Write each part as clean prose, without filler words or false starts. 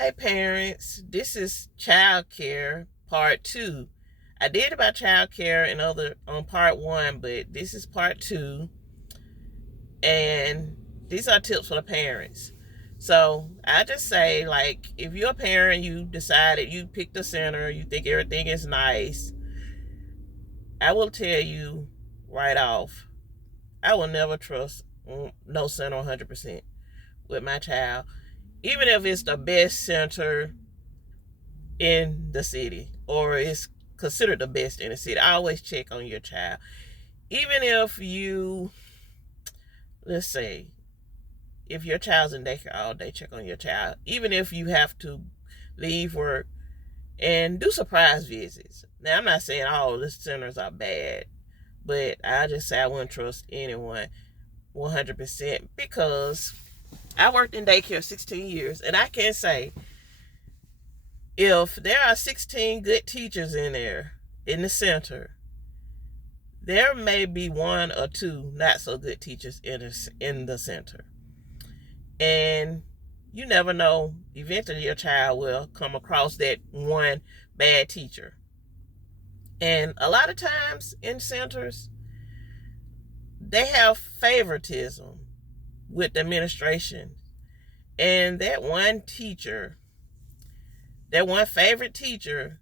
Hey parents, this is childcare part 2. I did about childcare and other on part 1, but this is part 2, and these are tips for the parents. So I just say, like, if you're a parent, you decided you picked a center, you think everything is nice, I will tell you right off, I will never trust no center 100% with my child, even if it's the best center in the city or is considered the best in the city. I always check on your child. Even if you, let's say, if your child's in daycare all day, check on your child. Even if you have to leave work and do surprise visits. Now, I'm not saying all the centers are bad, but I just say I wouldn't trust anyone 100% because I worked in daycare 16 years, and I can say if there are 16 good teachers in there in the center, there may be one or two not so good teachers in the center. And you never know, eventually your child will come across that one bad teacher. And a lot of times in centers, they have favoritism with the administration. And that one teacher, that one favorite teacher,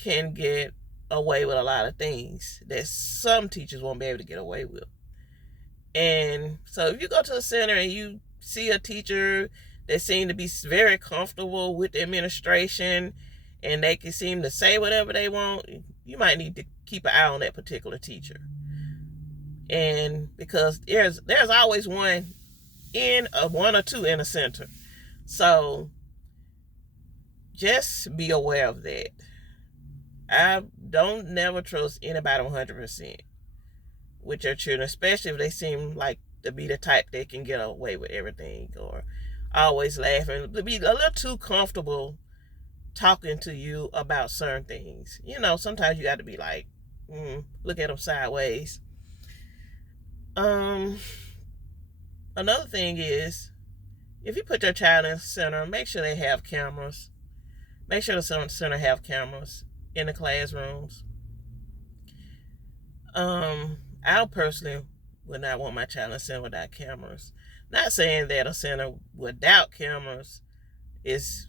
can get away with a lot of things that some teachers won't be able to get away with. And so if you go to a center and you see a teacher that seems to be very comfortable with the administration and they can seem to say whatever they want, you might need to keep an eye on that particular teacher. And because there's always one or two in a center. So just be aware of that. I don't never trust anybody 100% with your children, especially if they seem like to be the type that can get away with everything or always laughing, to be a little too comfortable talking to you about certain things. You know, sometimes you got to be like, look at them sideways. Another thing is, if you put your child in the center, make sure they have cameras. Make sure the center have cameras in the classrooms. I personally would not want my child in a center without cameras. Not saying that a center without cameras is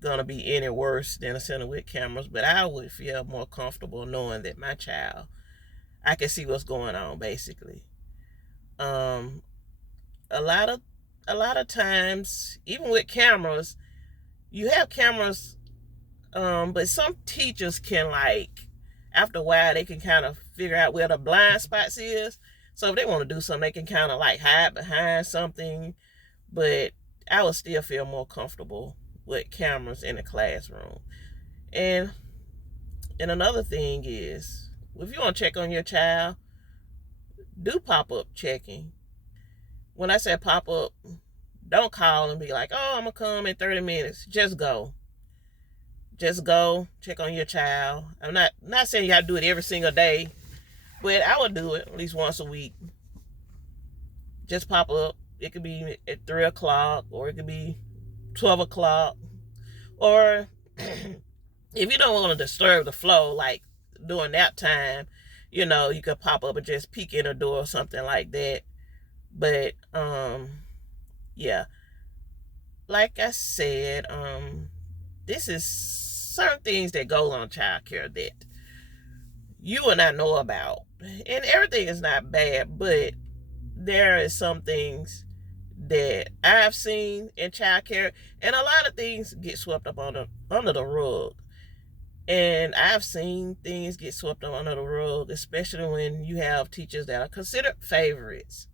gonna be any worse than a center with cameras, but I would feel more comfortable knowing that my child, I can see what's going on basically. A lot of times, even with cameras, you have cameras, but some teachers can, like, after a while they can kind of figure out where the blind spots is. So if they want to do something, they can kind of like hide behind something. But I would still feel more comfortable with cameras in the classroom. And another thing is, if you want to check on your child, do pop-up checking. When I say pop-up, don't call and be like, oh, I'm going to come in 30 minutes. Just go. Just go, check on your child. I'm not saying you have to do it every single day, but I would do it at least once a week. Just pop up. It could be at 3 o'clock, or it could be 12 o'clock. Or if you don't want to disturb the flow, like during nap time, you could pop up and just peek in the door or something like that. But, yeah. Like I said, this is certain things that go on childcare that you will not know about. And everything is not bad, but there is some things that I've seen in childcare, and a lot of things get swept up under the rug. And I've seen things get swept up under the rug, especially when you have teachers that are considered favorites.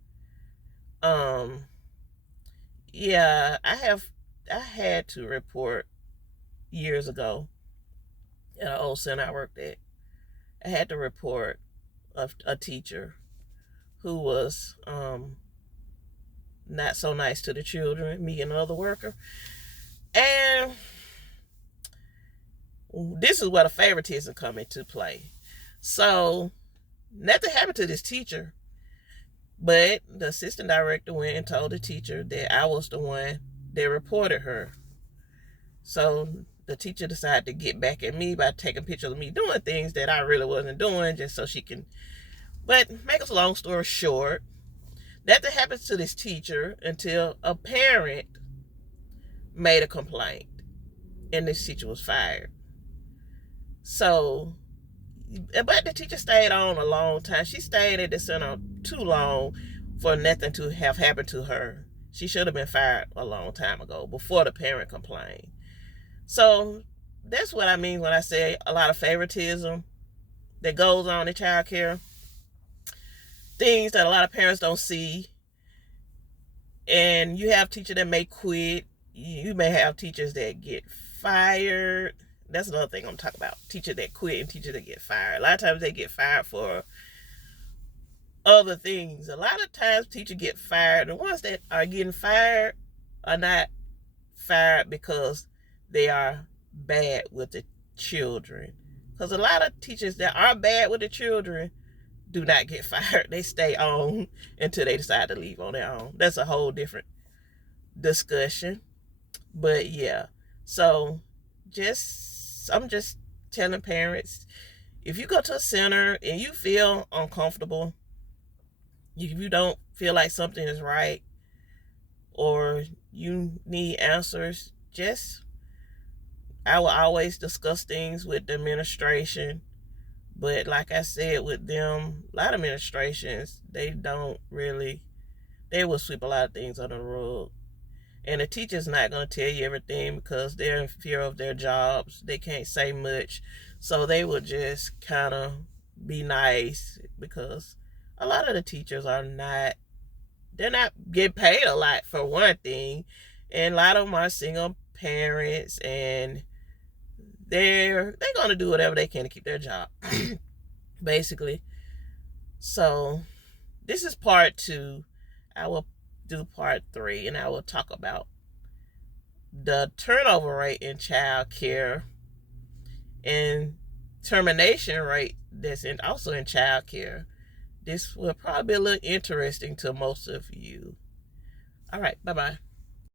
Yeah, I had to report years ago at an old center I worked at. I had to report a teacher who was not so nice to the children, me and another worker. And this is where the favoritism come into play. So nothing happened to this teacher, but the assistant director went and told the teacher that I was the one that reported her. So the teacher decided to get back at me by taking pictures of me doing things that I really wasn't doing, just so she can. But make us a long story short, nothing happens to this teacher until a parent made a complaint and this teacher was fired. So, but the teacher stayed on a long time. She stayed at the center too long for nothing to have happened to her. She should have been fired a long time ago before the parent complained. So that's what I mean when I say a lot of favoritism that goes on in childcare. Things that a lot of parents don't see. And you have teachers that may quit. You may have teachers that get fired. That's another thing I'm talking about. Teachers that quit and teachers that get fired. A lot of times they get fired for other things. A lot of times teachers get fired. The ones that are getting fired are not fired because they are bad with the children. Because a lot of teachers that are bad with the children do not get fired. They stay on until they decide to leave on their own. That's a whole different discussion. But yeah, so I'm just telling parents, if you go to a center and you feel uncomfortable, if you don't feel like something is right, or you need answers, I will always discuss things with the administration. But like I said, with them, a lot of administrations, they will sweep a lot of things under the rug. And the teacher's not going to tell you everything because they're in fear of their jobs. They can't say much. So they will just kind of be nice, because a lot of the teachers they're not getting paid a lot, for one thing. And a lot of them are single parents, and they're going to do whatever they can to keep their job, basically. So this is part 2. I will do part 3, and I will talk about the turnover rate in child care and termination rate that's also in child care. This will probably be a little interesting to most of you. All right, bye-bye.